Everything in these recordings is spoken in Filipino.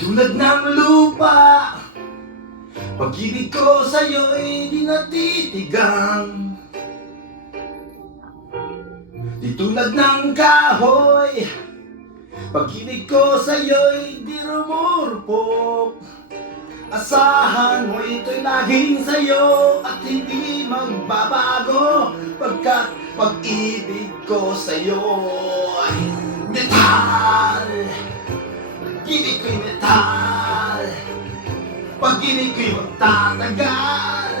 Tulad ng lupa, pag-ibig ko sa'yo'y di natitigang. Di tulad ng kahoy, pag-ibig ko sa'yo'y di rumurpok. Asahan mo ito'y laging sa'yo at hindi magbabago, pagkat pag-ibig ko sa'yo ay metal. Pag-ibig ko'y metal, pag-ibig ko'y magtatagal,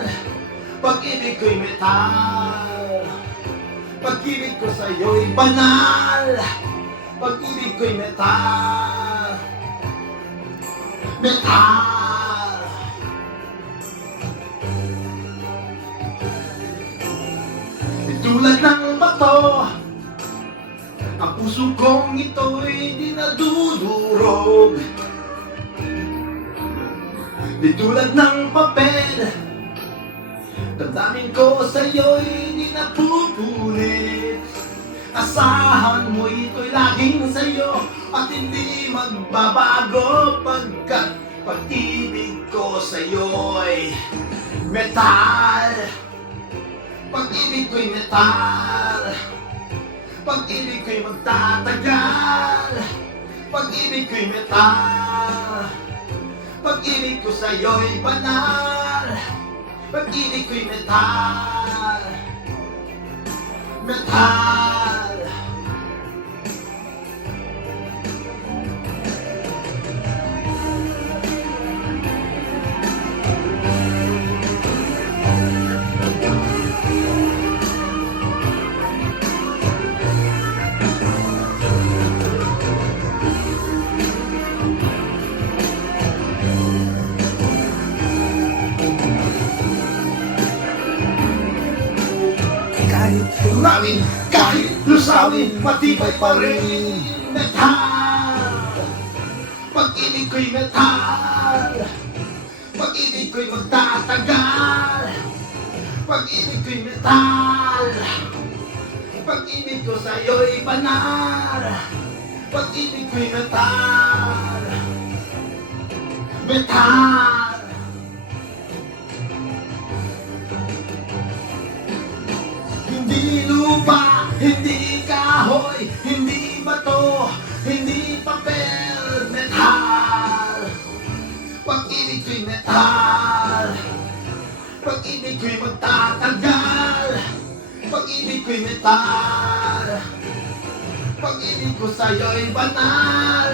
pag-ibig ko'y metal, pag-ibig ko sa'yo'y banal, pag-ibig ko'y metal, metal. Tulad ng bato, ang puso kong ito'y di nadudurog. Di tulad ng papel, damdamin ko sa'yo'y di napupunit. Asahan mo ito'y laging sa'yo at hindi magbabago, pagkat pag-ibig ko sa'yo'y metal. Pag-ibig ko'y metal, pag-ibig ko'y magtatagal, pag-ibig ko'y metal, pag-ibig ko sa'yo'y banal, pag-ibig ko'y metal, metal. Kahit tumawin, kahit lusawin, matibay pa rin metal. Pag-ibig ko'y metal, pag-ibig ko'y magtatagal, pag-ibig ko'y metal, pag-ibig ko sa'yo'y banal, pag-ibig ko'y metal, metal. Hindi lupa, hindi kahoy, hindi bato, hindi papel, metal. Pag-ibig ko'y metal, pag-ibig ko'y magtatagal, pag-ibig ko'y metal, pag-ibig ko sa'yo'y banal,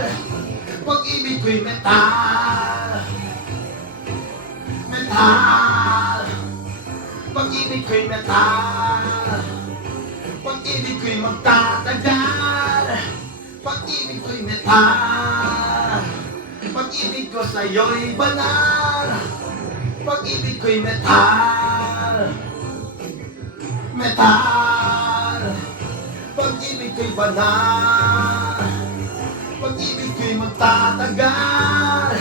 pag-ibig ko'y metal, metal. Pag-ibig ko'y metal, pag-ibig ko'y magtatagal, pag-ibig ko'y metal, pag-ibig ko sa'yo'y banal, pag-ibig ko'y metal, metal, pag-ibig ko'y banal, pag-ibig ko'y magtatagal,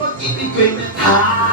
pag-ibig ko'y metal.